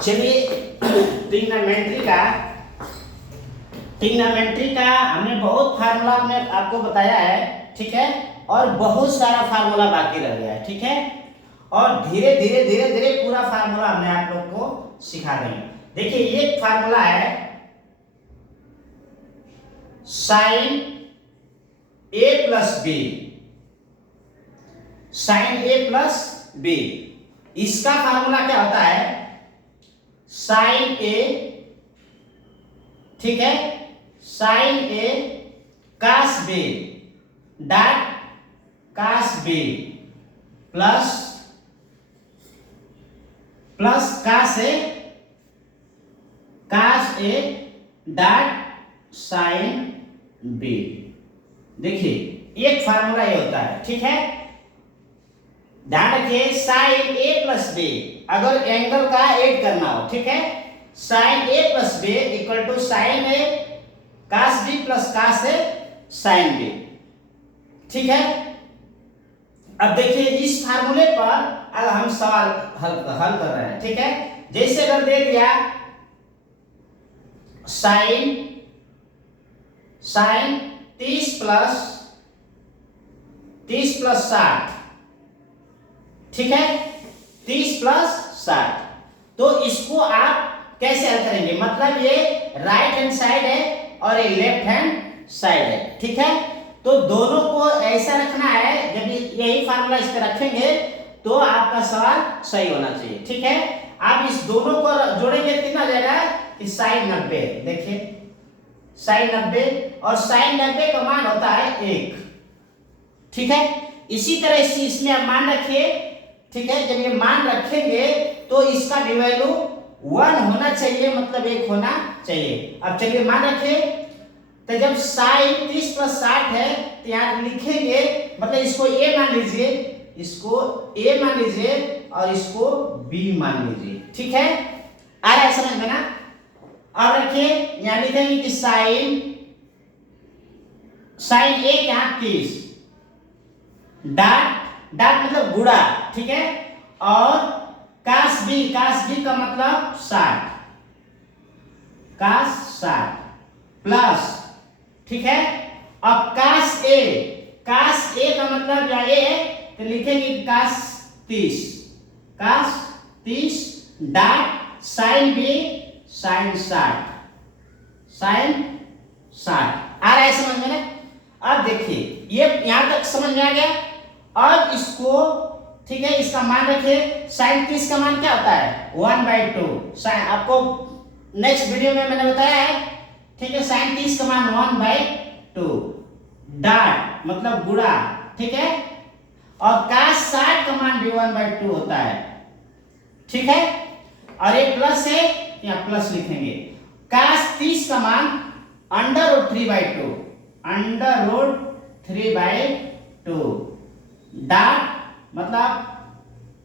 चलिए ट्रिग्नोमेट्री का हमने बहुत फार्मूला हमने आपको बताया है, ठीक है, और बहुत सारा फार्मूला बाकी रह गया है, ठीक है, और धीरे धीरे पूरा फार्मूला हमने आप लोग को सिखा देंगे। देखिए एक फार्मूला है sine A plus B, sine A plus B, इसका फार्मूला क्या होता है, साइन ए, ठीक है, sine A cos B dot cos B plus cos A dot sine B. देखिए एक फार्मूला ये होता है, ठीक है, ध्यान रखिए साइन ए प्लस बी, अगर एंगल का ऐड करना हो, ठीक है, sine A plus B equal to sine A cos B plus cos A sine B, ठीक है। अब देखिए इस फार्मूले पर अब हम सवाल हल कर रहे हैं, ठीक है। जैसे अगर दे दिया साइन 30 प्लस 60, ठीक है, 30 प्लस 60, तो इसको आप कैसे हल करेंगे, मतलब ये राइट हैंड साइड है और ये लेफ्ट हैंड साइड है, ठीक है, तो दोनों को ऐसा रखना है, जब यही फार्मूला इस पे रखेंगे तो आपका सवाल सही होना चाहिए, ठीक है। आप इस दोनों को जोड़ेंगे कितना हो जाएगा कि साइन 90, देखिए साइन 90, और साइन 90 का मान होता है 1, ठीक है। इसी तरह इसमें आप मान रखिए, ठीक है, जब ये मान रखेंगे तो इसका भी वैल्यू 1 होना चाहिए, मतलब 1 होना चाहिए। अब चलिए मान रखिए, तो जब साइन 30 प्लस 60 है तो यहाँ लिखेंगे, मतलब इसको ए मान लीजिए, इसको ए मान लीजिए और इसको बी मान लीजिए, ठीक है, आ रहा है समझ में ना। अब रखिए यहाँ लिखेंगे कि साइन ए क्या 30 डॉट मतलब गुणा, ठीक है, और कास बी का मतलब 60, कास 60 प्लस, ठीक है, अब कास ए का मतलब क्या ए है तो लिखेंगे कास 30 डॉट साइन बी साइन 60 आ रहा है समझ में ना। अब देखिए ये यहां तक समझ में आ गया। अब इसको, ठीक है, इसका मान रखिए, साइन 30 का मान क्या होता है 1/2, साइन आपको नेक्स्ट वीडियो में मैंने बताया है, ठीक है, साइन 30 का मान 1/2 डॉट मतलब गुणा, ठीक है, और कास 60 का मान भी 1/2 होता है, ठीक है, और ये प्लस है, यहाँ प्लस लिखेंगे, कास 30 का मान √3/2 डॉट मतलब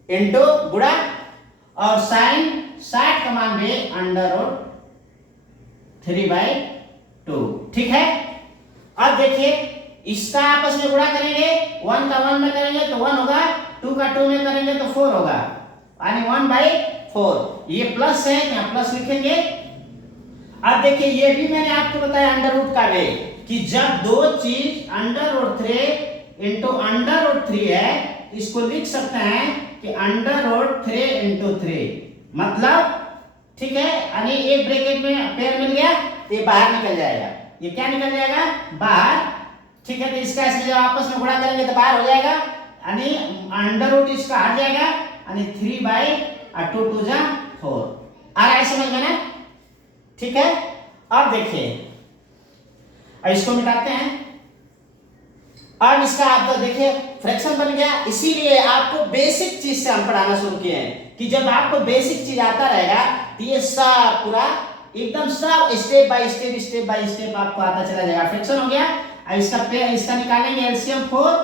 इंटू गुणा, और साइन 60 का मान भी √3/2, ठीक है। अब देखिए इसका आपस में गुणा करेंगे, 1 का 1 में करेंगे तो 1 होगा, 2 का 2 में करेंगे तो 4 होगा, यानी 1/4, ये प्लस है, यहाँ प्लस लिखेंगे। अब देखिए ये भी मैंने आपको बताया अंडर रूट का वे, कि जब दो चीज √3 इंटू √3 है, इसको लिख सकते हैं कि √3 इंटू 3, मतलब, ठीक है, यानी एक ब्रैकेट में पेयर मिल गया तो ये बाहर निकल जाएगा, ये क्या निकल जाएगा बाहर, ठीक है, तो इसका इसमें जब आपस में गुणा करेंगे तो बाहर हो जाएगा, यानी √ इसका हट जाएगा, यानी 3/2 × 4 आ रहा है समझ में ना, ठीक है। अब देखिए अब इसको मिटाते हैं, अब इसका आप तो देखिए फ्रैक्शन बन गया। इसीलिए आपको बेसिक चीज से हम पढ़ाना शुरू किए हैं, कि जब आपको बेसिक चीज आता रहेगा तो ये सब पूरा एकदम सब स्टेप बाय स्टेप आपको आता चला जाएगा। फ्रैक्शन हो गया, अब इसका निकालेंगे एलसीएम 4,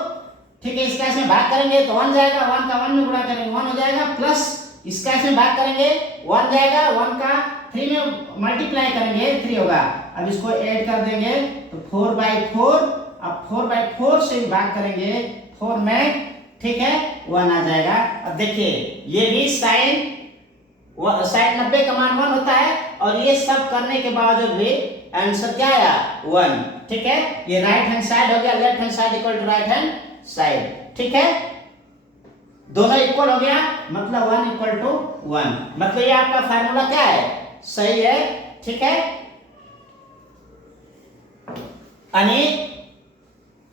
ठीक है, इसका इसमें भाग करेंगे तो 1 जाएगा, 1 का 1 में गुणा करेंगे 1 हो जाएगा, प्लस इसका इसमें भाग करेंगे 1 जाएगा, 1 का 3 में मल्टीप्लाई करेंगे 3 होगा, अब इसको ऐड कर देंगे तो 4/4, अब 4/4 से भाग करेंगे 4 में, ठीक है, 1 आ जाएगा। अब देखिए ये भी साइन साइड 90 का मान 1 होता है, और ये सब करने के बावजूद भी आंसर क्या आया 1। ठीक है, ये राइट हैंड साइड हो गया, left hand side equal to right hand side. ठीक है, दोनों इक्वल हो गया, मतलब 1 इक्वल टू 1, मतलब ये आपका फार्मूला क्या है, सही है। ठीक है, यानी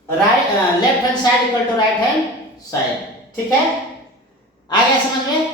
right left hand side equal to right hand side. ठीक है, आ गया समझ में?